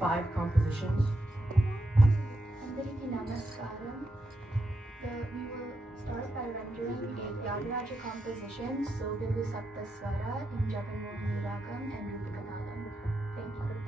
5 compositions. Andariki Namaskaram. We will start by rendering a Tyagaraja composition, Sobilu Saptaswara, in Jaganmohini Ragam and Rupika Talam. Thank you for the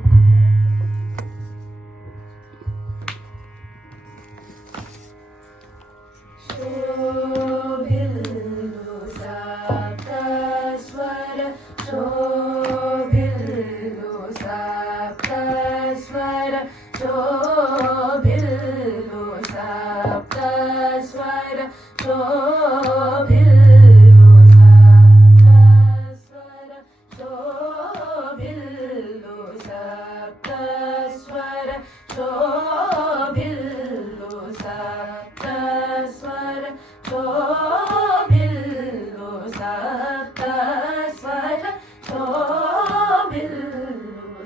Sobilu Saptaswara, Sobilu Saptaswara, Sobilu Saptaswara, Sobilu Saptaswara, Sobilu Saptaswara, Sobilu Saptaswara, Sobilu Saptaswara, Sobilu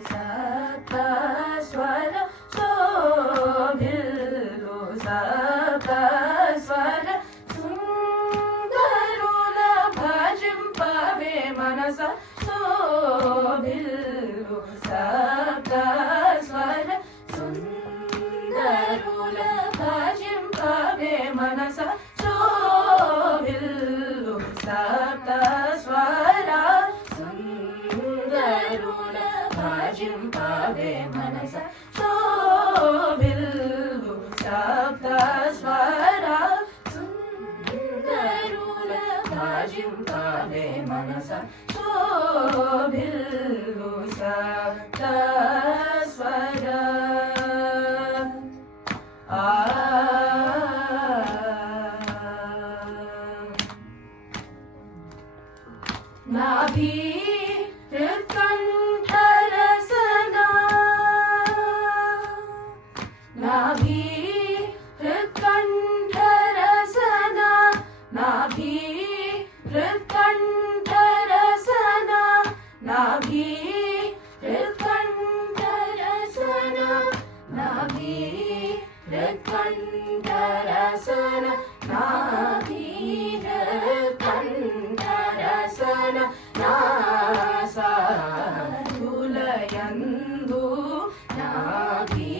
Saptaswara, Sobilu Saptaswara, Sundarula bhajimpave manasa, Sobilu Saptaswara, Sundarula bhajimpave manasa, Sobilu Saptaswara, Sundarula bhajimpave manasa, Sobilu Saptaswara, Sundarula bhajimpave manasa, Sobilu Saptaswara. Nabhi Hritkantharasana, Nabhi Hritkantharasana, Nabhi Hritkantharasana, Nabhi Hritkantharasana, Nabhi Hritkantharasana, Nabhi Hritkantharasana, Nasadulayandu, Nabhi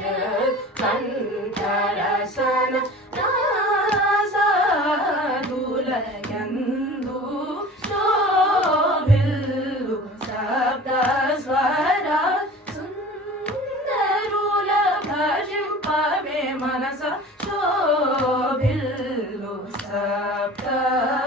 Hritkantharasana, Nasadulayandu, Sobilu Saptaswara, Sundarula bhajimpave manasa, Sobilu Saptaswara.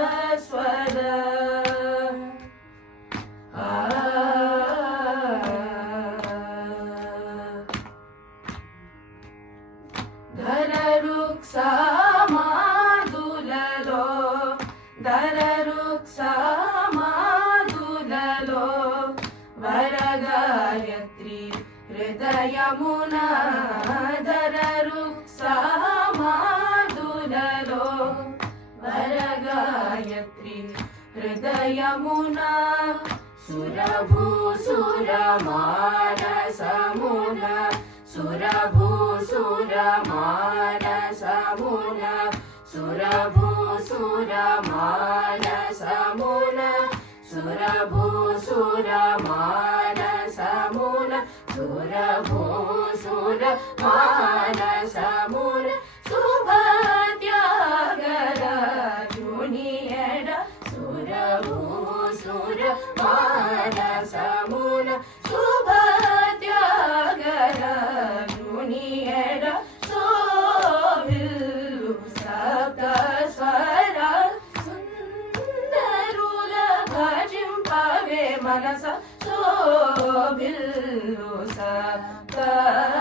Dhararuksamadulalo, Dhararuksamadulalo, Varagayatri Hridayamuna, Dhararuksamadulalo, Varagayatri Hridayamuna, Surabhusuramanasa-muna, Surabhusuramanasa-muna, Surabhusuramanasa-muna, Surabhusuramanasa-muna, Surabhusuramanasa-muna, Subhatyagara-juniyada, Surabhusuramanasa-muna, Subhatyagara-juniyada, Sobilu Saptaswara, Sundarula bhajimpave manasa, Sobilu Saptaswara.